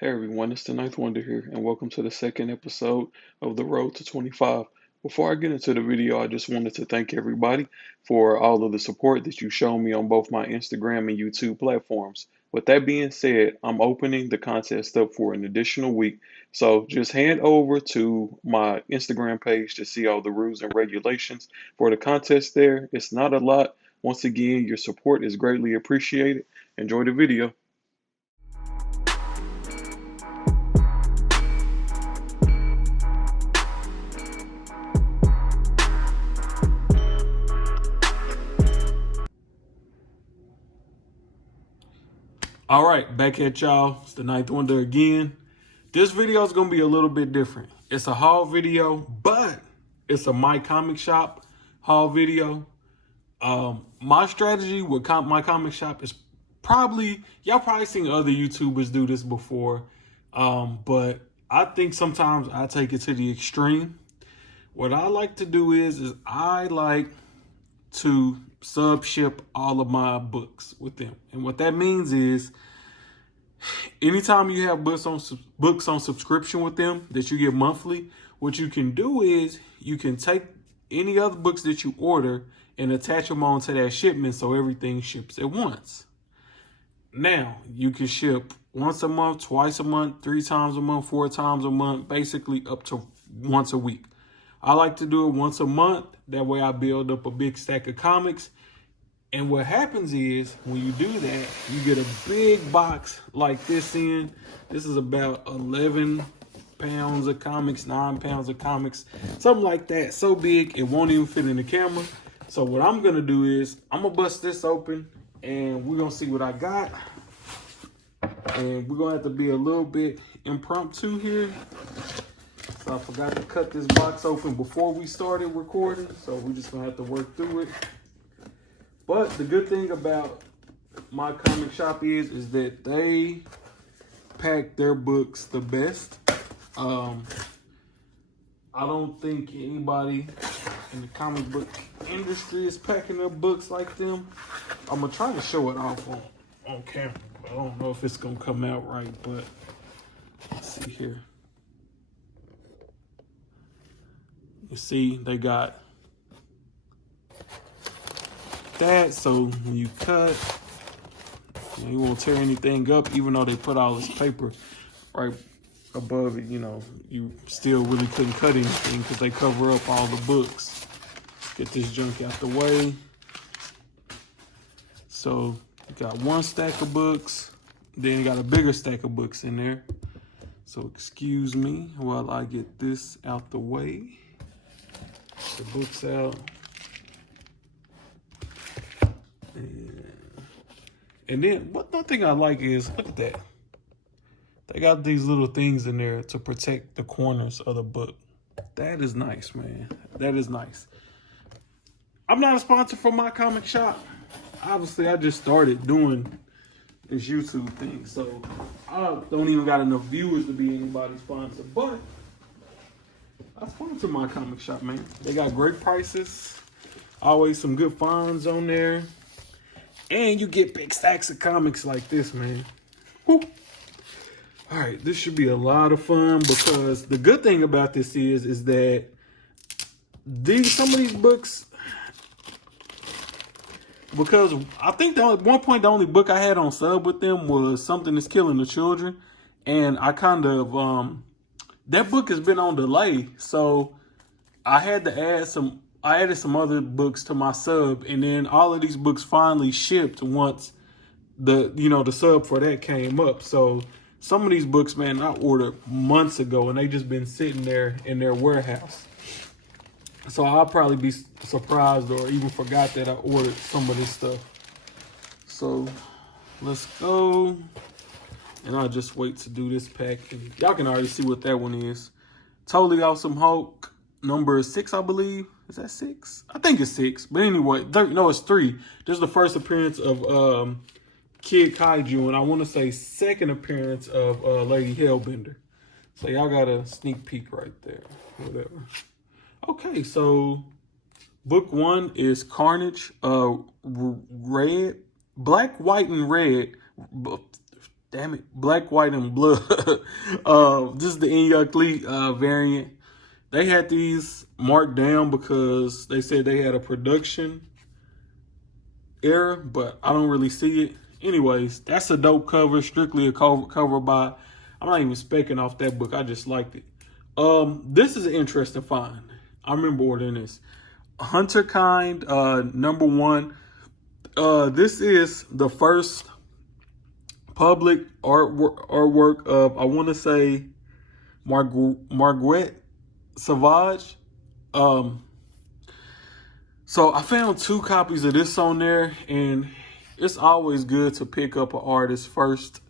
Hey everyone, it's the Ninth Wonder here, and welcome to the second episode of The Road to 25. Before I get into the video, I just wanted to thank everybody for all of the support that you've shown me on both my Instagram and YouTube platforms. With that being said, I'm opening the contest up for an additional week, so just head over to my Instagram page to see all the rules and regulations for the contest there. It's not a lot. Once again, your support is greatly appreciated. Enjoy the video. All right, back at y'all. It's the Ninth Wonder again. This video is going to be a little bit different. It's a haul video, but it's a MyComicShop haul video. My strategy with MyComicShop is y'all probably seen other YouTubers do this before, but I think sometimes I take it to the extreme. What I like to do is I like to sub ship all of my books with them. And what that means is anytime you have books on subscription with them that you get monthly, what you can do is you can take any other books that you order and attach them onto that shipment so everything ships at once. Now, you can ship once a month, twice a month, 3 times a month, 4 times a month, basically up to once a week. I like to do it once a month. That way I build up a big stack of comics. And what happens is when you do that, you get a big box like this in. This is about 11 pounds of comics, 9 pounds of comics, something like that. So big, it won't even fit in the camera. So what I'm going to do is I'm going to bust this open and we're going to see what I got. And we're going to have to be a little bit impromptu here. So I forgot to cut this box open before we started recording. So we're just going to have to work through it. But the good thing about MyComicShop is that they pack their books the best. I don't think anybody in the comic book industry is packing their books like them. I'm going to try to show it off on camera. I don't know if it's going to come out right, but let's see here. You see, they got that, so when you cut, you won't tear anything up, even though they put all this paper right above it. You still really couldn't cut anything because they cover up all the books. Get this junk out the way. So you got one stack of books, then you got a bigger stack of books in there. So excuse me while I get this out the way. The books out. And then one thing I like is, look at that. They got these little things in there to protect the corners of the book. That is nice, man. That is nice. I'm not a sponsor for MyComicShop. Obviously, I just started doing this YouTube thing, so I don't even got enough viewers to be anybody's sponsor. But I sponsor MyComicShop, man. They got great prices. Always some good finds on there. And you get big stacks of comics like this, man. Woo. All right, this should be a lot of fun because the good thing about this is that some of these books, because I think at one point the only book I had on sub with them was Something That's Killing the Children. And I kind of, that book has been on delay. So I had to I added some other books to my sub, and then all of these books finally shipped once the sub for that came up. So some of these books, man, I ordered months ago, and they just been sitting there in their warehouse. So I'll probably be surprised or even forgot that I ordered some of this stuff. So let's go, and I'll just wait to do this pack. And y'all can already see what that one is. Totally Awesome Hulk, number 6, I believe. Is that 6? I think it's 6. But anyway, no, it's 3. This is the first appearance of Kid Kaiju, and I want to say second appearance of Lady Hellbender. So y'all got a sneak peek right there. Whatever. Okay, so book 1 is Carnage. Red, black, white, and red. damn it, Black, White, and Blood. This is the Inyuk variant. They had these marked down because they said they had a production error, but I don't really see it. Anyways, that's a dope cover, strictly a cover by, I'm not even specking off that book. I just liked it. This is an interesting find. I remember ordering this. Hunterkind, #1. This is the first public artwork of, I want to say, Margaret Savage. So I found 2 copies of this on there, and it's always good to pick up an artist's first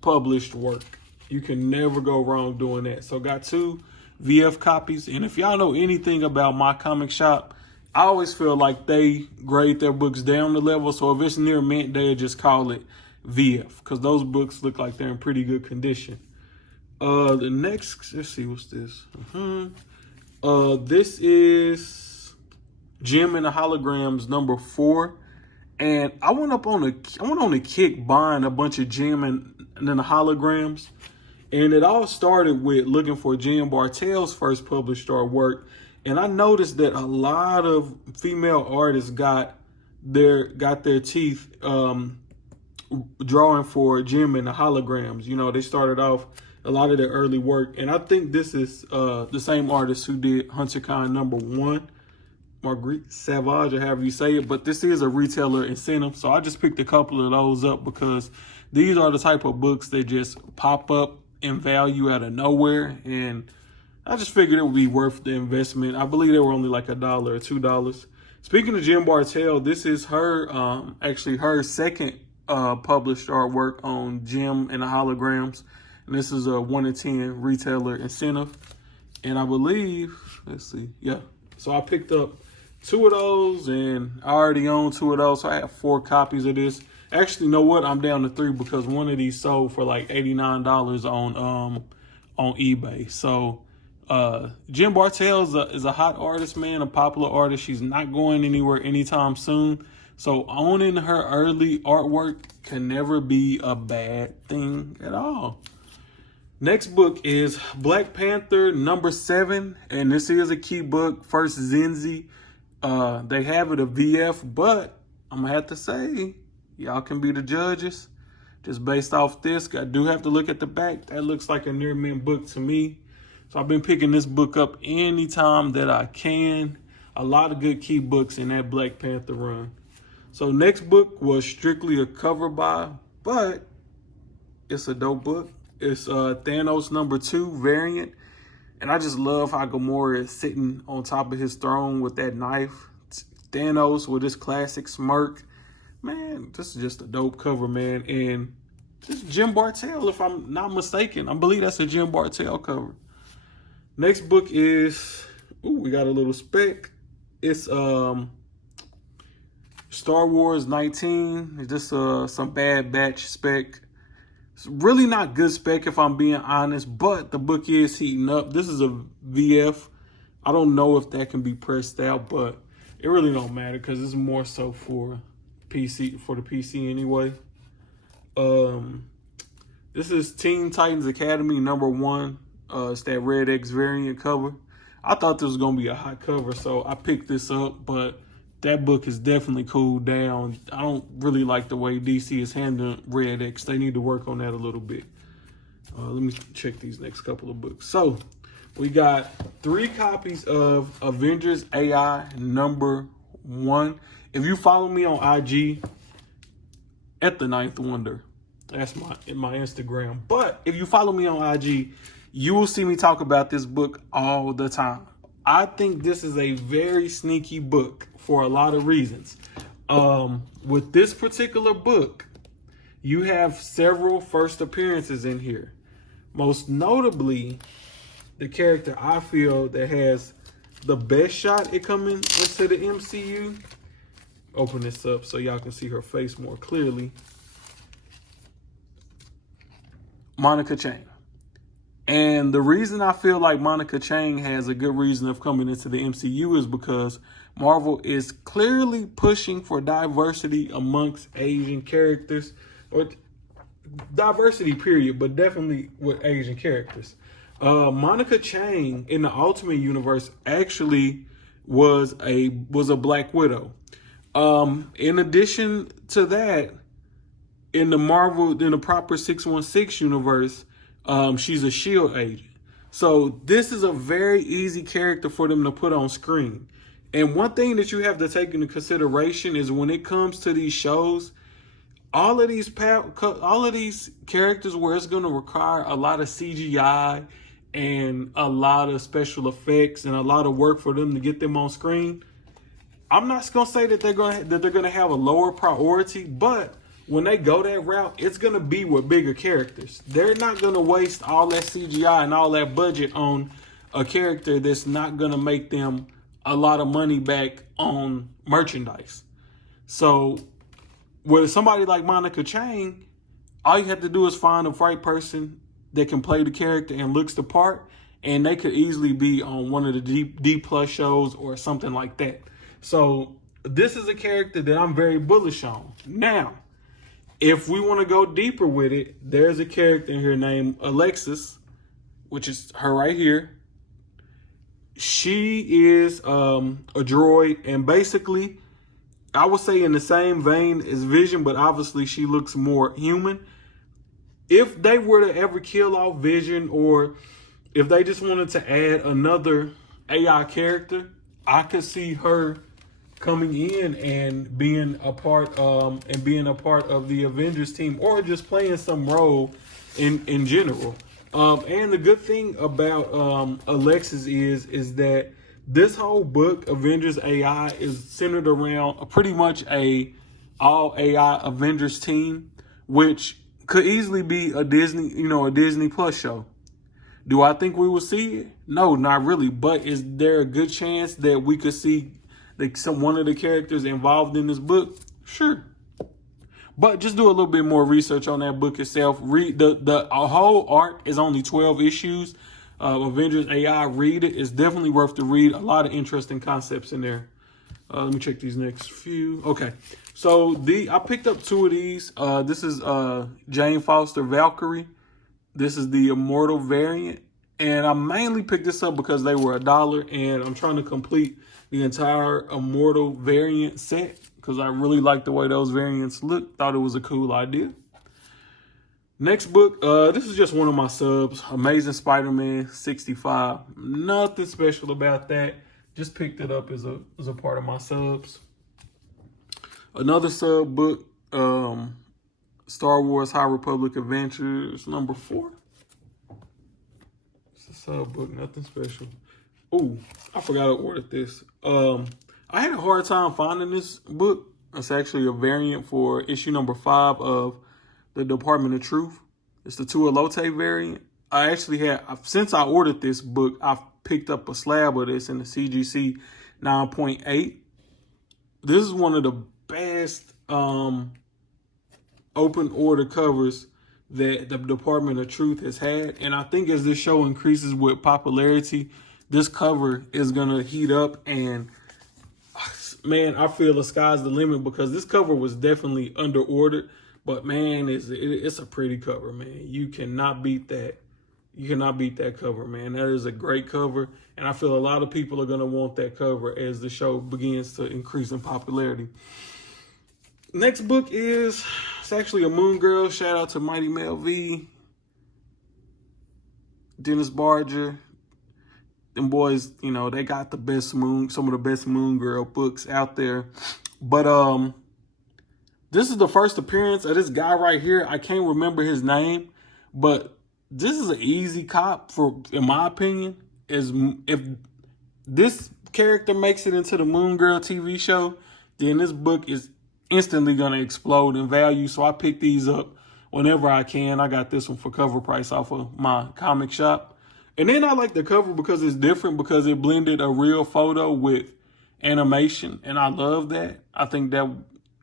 published work. You can never go wrong doing that. So got 2 VF copies, and if y'all know anything about MyComicShop, I always feel like they grade their books down the level. So if it's near mint, they'll just call it VF, because those books look like they're in pretty good condition. The next, let's see, what's this? This is Gem and the Holograms #4. And I went on a kick buying a bunch of Gem and then the Holograms. And it all started with looking for Jen Bartel's first published artwork. And I noticed that a lot of female artists got their teeth drawing for Gem and the Holograms. You know, they started off a lot of their early work. And I think this is the same artist who did Hunterkind #1. Marguerite Savage, or however you say it, but this is a retailer incentive. So I just picked a couple of those up because these are the type of books that just pop up in value out of nowhere. And I just figured it would be worth the investment. I believe they were only like $1 or $2. Speaking of Jen Bartel, this is her, actually her second published artwork on Gem and the Holograms. And this is a 1 in 10 retailer incentive. And I believe, let's see, yeah. So I picked up 2 of those, and I already own 2 of those. So I have 4 copies of this. Actually, you know what? I'm down to 3 because one of these sold for like $89 on eBay. So Jen Bartel is a hot artist, man, a popular artist. She's not going anywhere anytime soon. So owning her early artwork can never be a bad thing at all. Next book is Black Panther #7, and this is a key book, first Zenzi. They have it a VF, but I'm gonna have to say, y'all can be the judges. Just based off this, I do have to look at the back. That looks like a near mint book to me. So I've been picking this book up anytime that I can. A lot of good key books in that Black Panther run. So next book was strictly a cover buy, but it's a dope book. It's Thanos #2 variant. And I just love how Gamora is sitting on top of his throne with that knife. Thanos with his classic smirk. Man, this is just a dope cover, man. And this is Jen Bartel, if I'm not mistaken. I believe that's a Jen Bartel cover. Next book is, we got a little spec. It's Star Wars 19. It's just some Bad Batch spec. It's really not good spec if I'm being honest, but the book is heating up. This is a VF. I don't know if that can be pressed out, but it really don't matter because it's more so for PC, for the PC anyway. This is Teen Titans Academy #1. It's that Red X variant cover. I thought this was gonna be a hot cover, so I picked this up, but that book is definitely cooled down. I don't really like the way DC is handling Red X. They need to work on that a little bit. Let me check these next couple of books. So we got 3 copies of Avengers AI #1. If you follow me on IG at the 9th Wonder, that's my Instagram. But if you follow me on IG, you will see me talk about this book all the time. I think this is a very sneaky book for a lot of reasons. With this particular book, you have several first appearances in here. Most notably, the character I feel that has the best shot at coming into the MCU. Open this up so y'all can see her face more clearly. Monica Chang. And the reason I feel like Monica Chang has a good reason of coming into the MCU is because Marvel is clearly pushing for diversity amongst Asian characters, or diversity period, but definitely with Asian characters. Monica Chang in the Ultimate Universe actually was a Black Widow. In addition to that, in the proper 616 universe, she's a SHIELD agent. So this is a very easy character for them to put on screen. And one thing that you have to take into consideration is when it comes to these shows, all of these characters where it's going to require a lot of CGI and a lot of special effects and a lot of work for them to get them on screen. I'm not going to say that they're going to have a lower priority, but when they go that route, it's going to be with bigger characters. They're not going to waste all that CGI and all that budget on a character that's not going to make them a lot of money back on merchandise. So with somebody like Monica Chang, all you have to do is find a right person that can play the character and looks the part, and they could easily be on one of the D plus shows or something like that. So this is a character that I'm very bullish on. Now, if we want to go deeper with it, there's a character in here named Alexis, which is her right here. She is a droid, and basically, I would say in the same vein as Vision, but obviously she looks more human. If they were to ever kill off Vision, or if they just wanted to add another AI character, I could see her coming in and being a part of the Avengers team, or just playing some role in general. And the good thing about Alexis is that this whole book, Avengers AI, is centered around pretty much a all AI Avengers team, which could easily be a Disney Plus show. Do I think we will see it? No, not really. But is there a good chance that we could see one of the characters involved in this book? Sure. But just do a little bit more research on that book itself. Read the whole arc is only 12 issues. Avengers AI, read it. It's definitely worth to read. A lot of interesting concepts in there. Let me check these next few. Okay, so I picked up two of these. This is Jane Foster Valkyrie. This is the Immortal variant, and I mainly picked this up because they were $1, and I'm trying to complete the entire Immortal variant set because I really like the way those variants look. Thought it was a cool idea. Next book, this is just one of my subs, Amazing Spider-Man 65. Nothing special about that. Just picked it up as a part of my subs. Another sub book, Star Wars High Republic Adventures #4. It's a sub book, nothing special. Oh, I forgot I ordered this. I had a hard time finding this book. It's actually a variant for issue #5 of the Department of Truth. It's the Tua Lote variant. I actually since I ordered this book, I've picked up a slab of this in the CGC 9.8. This is one of the best open order covers that the Department of Truth has had. And I think as this show increases with popularity, this cover is going to heat up. And man, I feel the sky's the limit because this cover was definitely under ordered. But man, it's a pretty cover, man. You cannot beat that. You cannot beat that cover, man. That is a great cover. And I feel a lot of people are going to want that cover as the show begins to increase in popularity. Next book it's actually a Moon Girl. Shout out to Mighty Mel V, Dennis Barger. Them boys, they got some of the best Moon Girl books out there. But this is the first appearance of this guy right here. I can't remember his name, but this is an easy cop in my opinion. If this character makes it into the Moon Girl TV show, then this book is instantly going to explode in value. So I pick these up whenever I can. I got this one for cover price off of MyComicShop. And then I like the cover because it's different, because it blended a real photo with animation. And I love that. I think that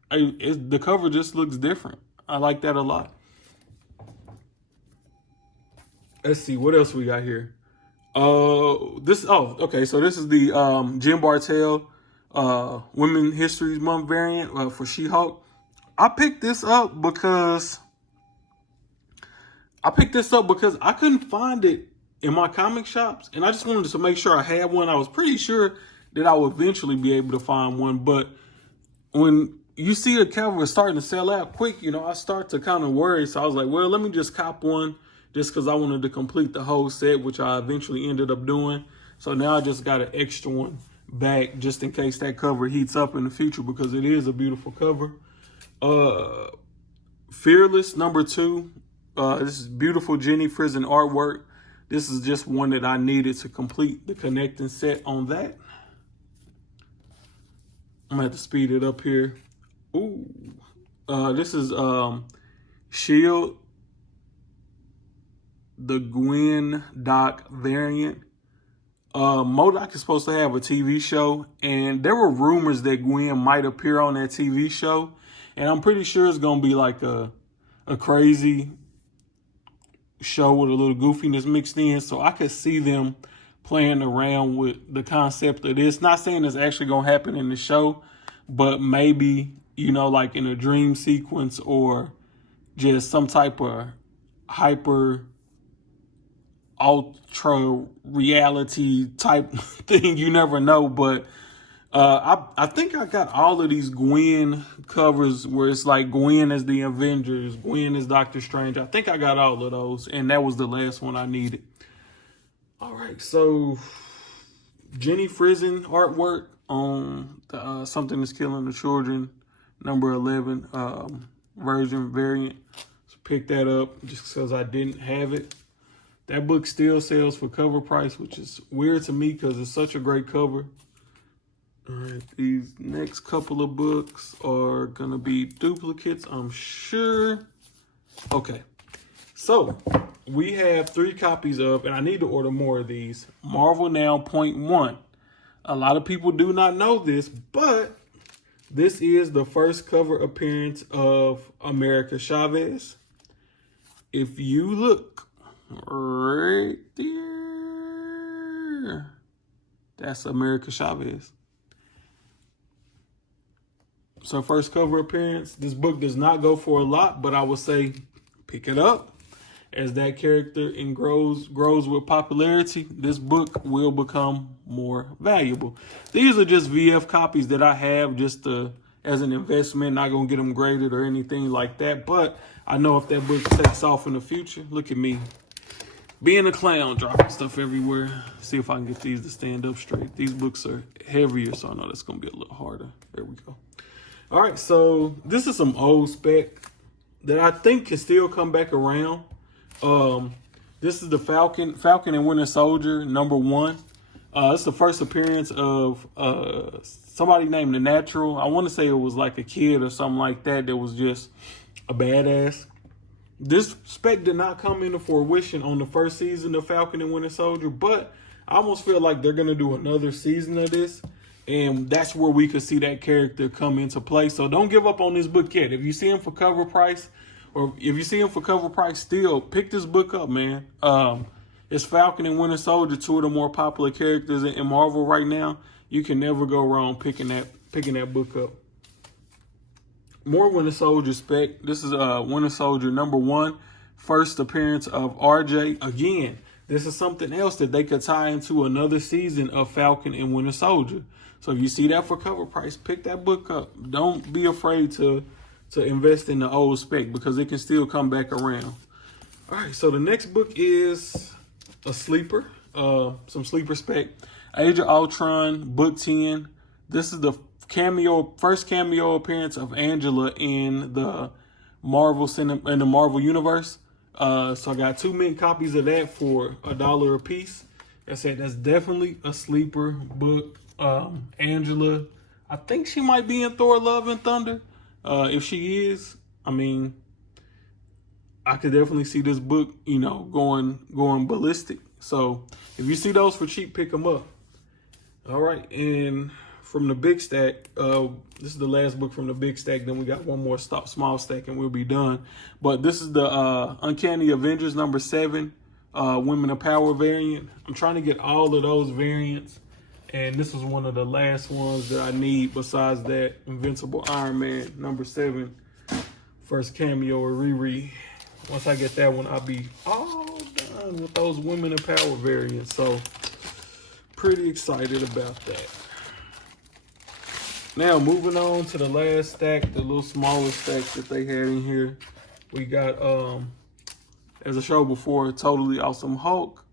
the cover just looks different. I like that a lot. Let's see, what else we got here? Okay. So this is the Jim Bartel Women History Month variant for She-Hulk. I picked this up because I picked this up because I couldn't find it in my comic shops, and I just wanted to make sure I had one. I was pretty sure that I would eventually be able to find one, but when you see the cover starting to sell out quick, you know, I start to kind of worry. So I was like, well, let me just cop one just because I wanted to complete the whole set, which I eventually ended up doing. So now I just got an extra one back just in case that cover heats up in the future, because it is a beautiful cover. Fearless #2. This is beautiful Jenny Frison artwork. This is just one that I needed to complete the connecting set on that. I'm gonna have to speed it up here. Ooh, this is Shield, the Gwen Doc variant. MODOK is supposed to have a TV show, and there were rumors that Gwen might appear on that TV show, and I'm pretty sure it's gonna be like a crazy show with a little goofiness mixed in. So I could see them playing around with the concept of this. Not saying it's actually gonna happen in the show, but maybe, you know, like in a dream sequence or just some type of hyper ultra reality type thing. You never know. But I think I got all of these Gwen covers where it's like Gwen as the Avengers, Gwen as Doctor Strange. I think I got all of those, and that was the last one I needed. All right, so Jenny Frison artwork on the, Something Is Killing the Children, #11 version variant. So pick that up just because I didn't have it. That book still sells for cover price, which is weird to me because it's such a great cover. All right, these next couple of books are gonna be duplicates, I'm sure. Okay, so we have 3 copies of, and I need to order more of these, Marvel Now .1. A lot of people do not know this, but this is the first cover appearance of America Chavez. If you look right there, that's America Chavez. So first cover appearance. This book does not go for a lot, but I would say pick it up. As that character and grows with popularity, this book will become more valuable. These are just VF copies that I have just as an investment. Not gonna get them graded or anything like that, but I know if that book takes off in the future, look at me being a clown, dropping stuff everywhere. See if I can get these to stand up straight. These books are heavier, so I know that's gonna be a little harder. There we go. All right, so this is some old spec that I think can still come back around. This is the Falcon and Winter Soldier #1. It's the first appearance of somebody named The Natural. I want to say it was like a kid or something like that was just a badass. This spec did not come into fruition on the first season of Falcon and Winter Soldier, but I almost feel like they're going to do another season of this, and that's where we could see that character come into play. So don't give up on this book yet. If you see him for cover price, still pick this book up, man. It's Falcon and Winter Soldier, 2 of the more popular characters in Marvel right now. You can never go wrong picking that book up. More Winter Soldier spec. This is Winter Soldier #1, first appearance of RJ. Again, this is something else that they could tie into another season of Falcon and Winter Soldier. So if you see that for cover price, pick that book up. Don't be afraid to invest in the old spec because it can still come back around. All right, so the next book is a sleeper, some sleeper spec. Age of Ultron, book 10. This is the first cameo appearance of Angela in the Marvel universe. So I got 2 mint copies of that for $1 a piece. I said that's definitely a sleeper book. Angela, I think she might be in Thor: Love and Thunder. If she is, I mean, I could definitely see this book, you know, going ballistic. So if you see those for cheap, pick them up. All right, and from the big stack, this is the last book from the big stack. Then we got one more small stack, and we'll be done. But this is the Uncanny Avengers #7, Women of Power variant. I'm trying to get all of those variants, and this is one of the last ones that I need besides that Invincible Iron Man #7, first cameo of Riri. Once I get that one, I'll be all done with those women in power variants. So pretty excited about that. Now moving on to the last stack, the little smaller stack that they had in here. We got, as I showed before, Totally Awesome Hulk.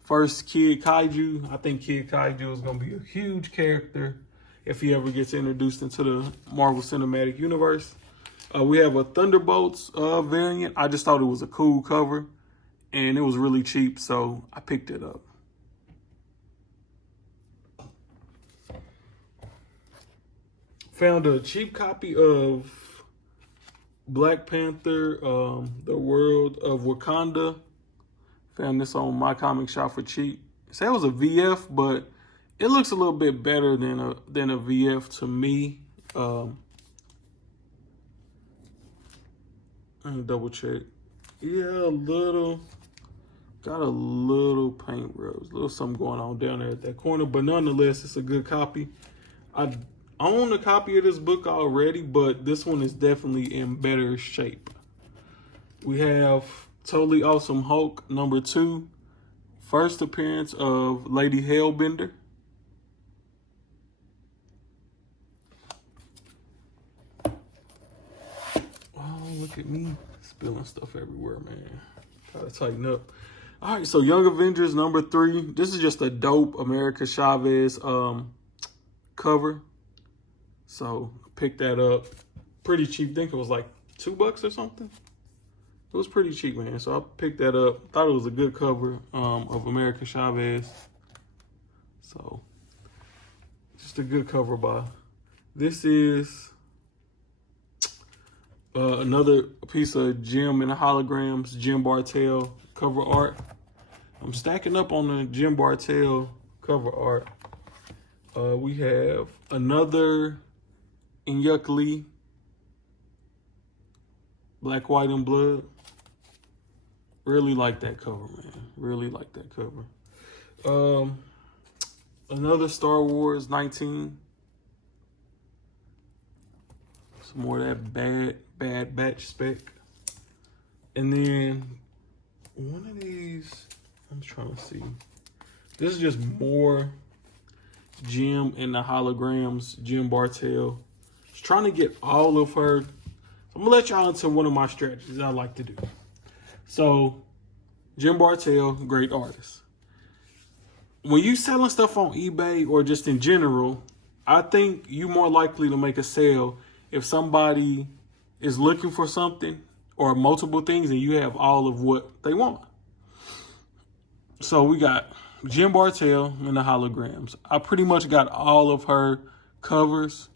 First Kid Kaiju. I think Kid Kaiju is going to be a huge character if he ever gets introduced into the Marvel Cinematic Universe. We have a Thunderbolts variant. I just thought it was a cool cover, and it was really cheap, so I picked it up. Found a cheap copy of Black Panther, The World of Wakanda. Found this on MyComicShop for cheap. It said it was a VF, but it looks a little bit better than a VF to me. Let me double check. Yeah, got a little paint rubs, a little something going on down there at that corner, but nonetheless, it's a good copy. I own a copy of this book already, but this one is definitely in better shape. We have Totally Awesome Hulk #2, first appearance of Lady Hellbender. Oh, look at me spilling stuff everywhere, man. Gotta tighten up. All right, so Young Avengers #3. This is just a dope America Chavez cover. So picked that up. Pretty cheap. I think it was like $2 or something. It was pretty cheap, man. So I picked that up. Thought it was a good cover of America Chavez. So just a good cover by. This is another piece of Jim and the Holograms, Jim Bartell cover art. I'm stacking up on the Jim Bartell cover art. We have another Inyuk Lee, Black, White, and Blood. Really like that cover, man. Really like that cover. Another Star Wars 19. Some more of that bad batch spec. And then one of these, I'm trying to see. This is just more Jim and the Holograms, Jim Bartell. Just trying to get all of her. So I'm gonna let y'all into one of my strategies I like to do. So Jim Bartell, great artist. When you selling stuff on eBay or just in general, I think you more likely to make a sale if somebody is looking for something or multiple things and you have all of what they want. So we got Jim Bartell and the Holograms. I pretty much got all of her covers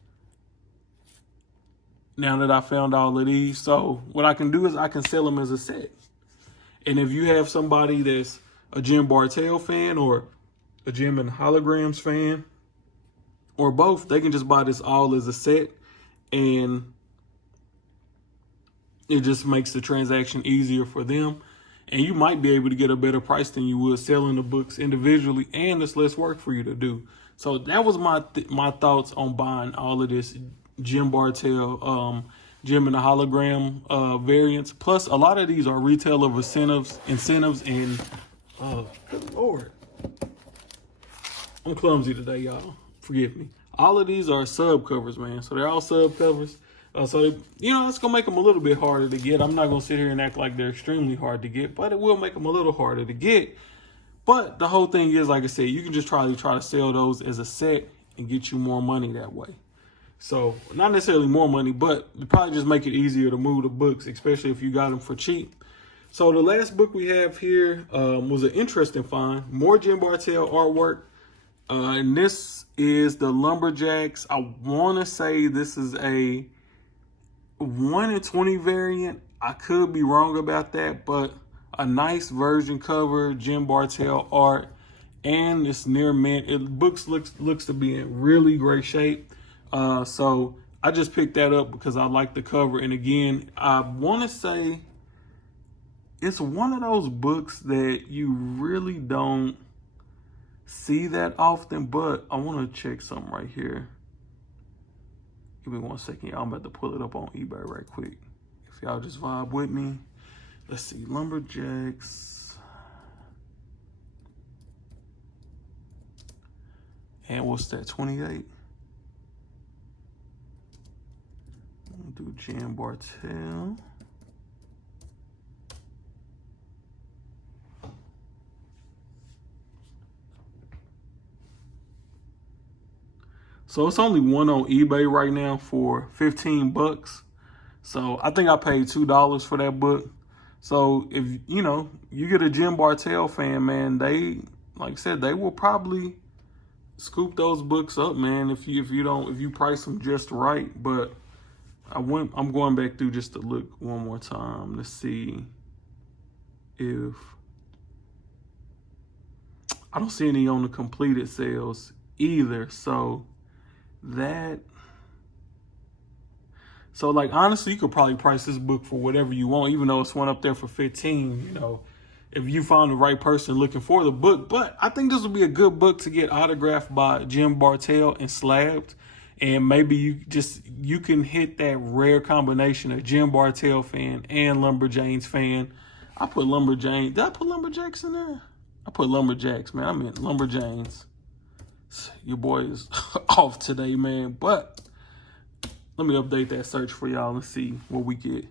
now that I found all of these. So what I can do is I can sell them as a set. And if you have somebody that's a Jim Bartell fan or a Jim and Holograms fan or both, they can just buy this all as a set, and it just makes the transaction easier for them. And you might be able to get a better price than you would selling the books individually, and it's less work for you to do. So that was my thoughts on buying all of this Jim Bartell, Jim and the Hologram variants. Plus, a lot of these are retailer incentives, and good Lord, I'm clumsy today, y'all. Forgive me. All of these are sub covers, man. So they're all sub covers. So, that's going to make them a little bit harder to get. I'm not going to sit here and act like they're extremely hard to get, but it will make them a little harder to get. But the whole thing is, like I said, you can just try to sell those as a set and get you more money that way. So not necessarily more money, but it probably just make it easier to move the books, especially if you got them for cheap. So the last book we have here was an interesting find. More Jim Bartell artwork. And this is the Lumberjacks. I want to say this is a 1/20 variant. I could be wrong about that, but a nice version cover, Jim Bartell art, and it's near mint. Looks to be in really great shape. So I just picked that up because I like the cover. And again, I want to say it's one of those books that you really don't see that often, but I want to check something right here. Give me 1 second, y'all. I'm about to pull it up on eBay right quick. If y'all just vibe with me. Let's see, Lumberjacks. And what's that, 28? We'll do Jan Bartel. So it's only one on eBay right now for 15 bucks. So I think I paid $2 for that book. So if, you know, you get a Jim Bartel fan, man, they, like I said, they will probably scoop those books up, man, if you price them just right. But I'm going back through just to look one more time to see if I don't see any on the completed sales either. So like, honestly, you could probably price this book for whatever you want, even though it's one up there for 15, you know, if you found the right person looking for the book. But I think this would be a good book to get autographed by Jim Bartel and slabbed. And maybe you can hit that rare combination of Jim Bartel fan and Lumberjanes fan. I put Lumberjanes. Did I put Lumberjacks in there? I put Lumberjacks, man. I meant Lumberjanes. Your boy is off today, man. But let me update that search for y'all and see what we get.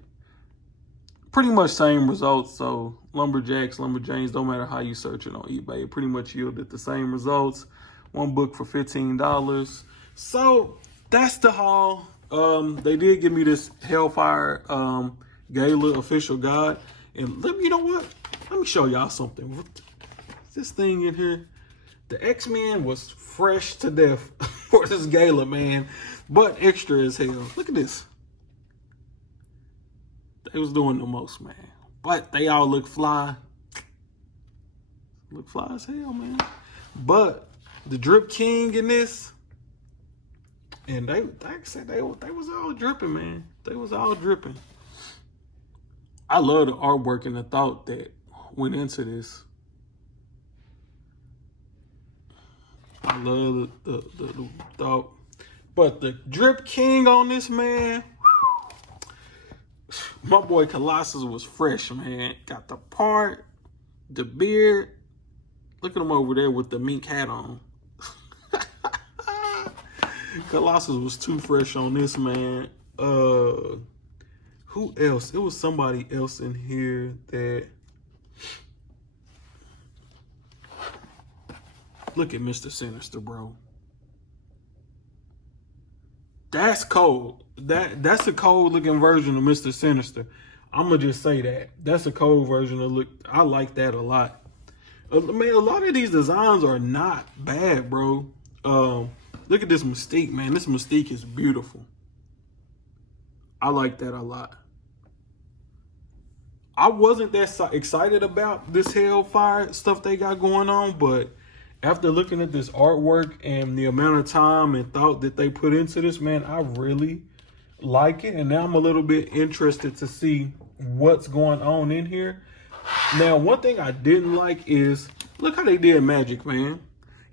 Pretty much same results. So Lumberjacks, Lumberjanes, don't matter how you search it on eBay, it pretty much yielded the same results. One book for $15. So that's the haul. They did give me this Hellfire Gala official guide. And you know what? Let me show y'all something. This thing in here, the X-Men was fresh to death for this gala, man. But extra as hell. Look at this. They was doing the most, man. But they all look fly. Look fly as hell, man. But the Drip King in this, and they, like I said, they was all dripping, man. They was all dripping. I love the artwork and the thought that went into this. I love the thought. But the Drip King on this, man, my boy Colossus was fresh, man. Got the part, the beard. Look at him over there with the mink hat on. Colossus was too fresh on this, man. Who else? It was somebody else in here that... Look at Mr. Sinister, bro. That's cold. That's a cold looking version of Mr. Sinister. I'm gonna just say that. That's a cold version of look. I like that a lot. Man, a lot of these designs are not bad, bro. Look at this Mystique, man. This Mystique is beautiful. I like that a lot. I wasn't that excited about this Hellfire stuff they got going on, but after looking at this artwork and the amount of time and thought that they put into this, man, I really like it. And now I'm a little bit interested to see what's going on in here. Now, one thing I didn't like is, look how they did Magic, man.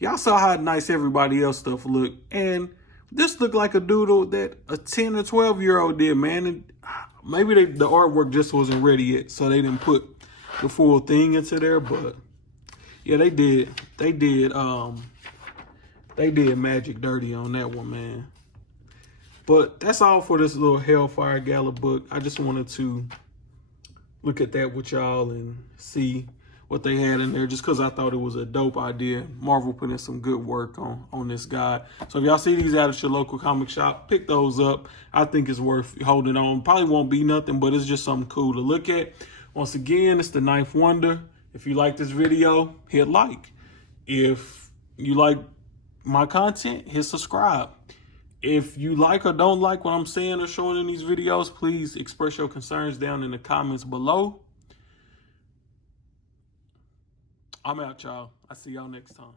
Y'all saw how nice everybody else stuff looked. And this looked like a doodle that a 10 or 12-year-old did, man. And maybe the artwork just wasn't ready yet, so they didn't put the full thing into there. But yeah, they did Magic dirty on that one, man. But that's all for this little Hellfire Gala book. I just wanted to look at that with y'all and see what they had in there, just because I thought it was a dope idea. Marvel put in some good work on this guide. So if y'all see these out at your local comic shop, pick those up. I think it's worth holding on. Probably won't be nothing, but it's just something cool to look at. Once again, it's the Ninth Wonder. If you like this video, hit like. If you like my content, hit subscribe. If you like or don't like what I'm saying or showing in these videos, please express your concerns down in the comments below. I'm out, y'all. I'll see y'all next time.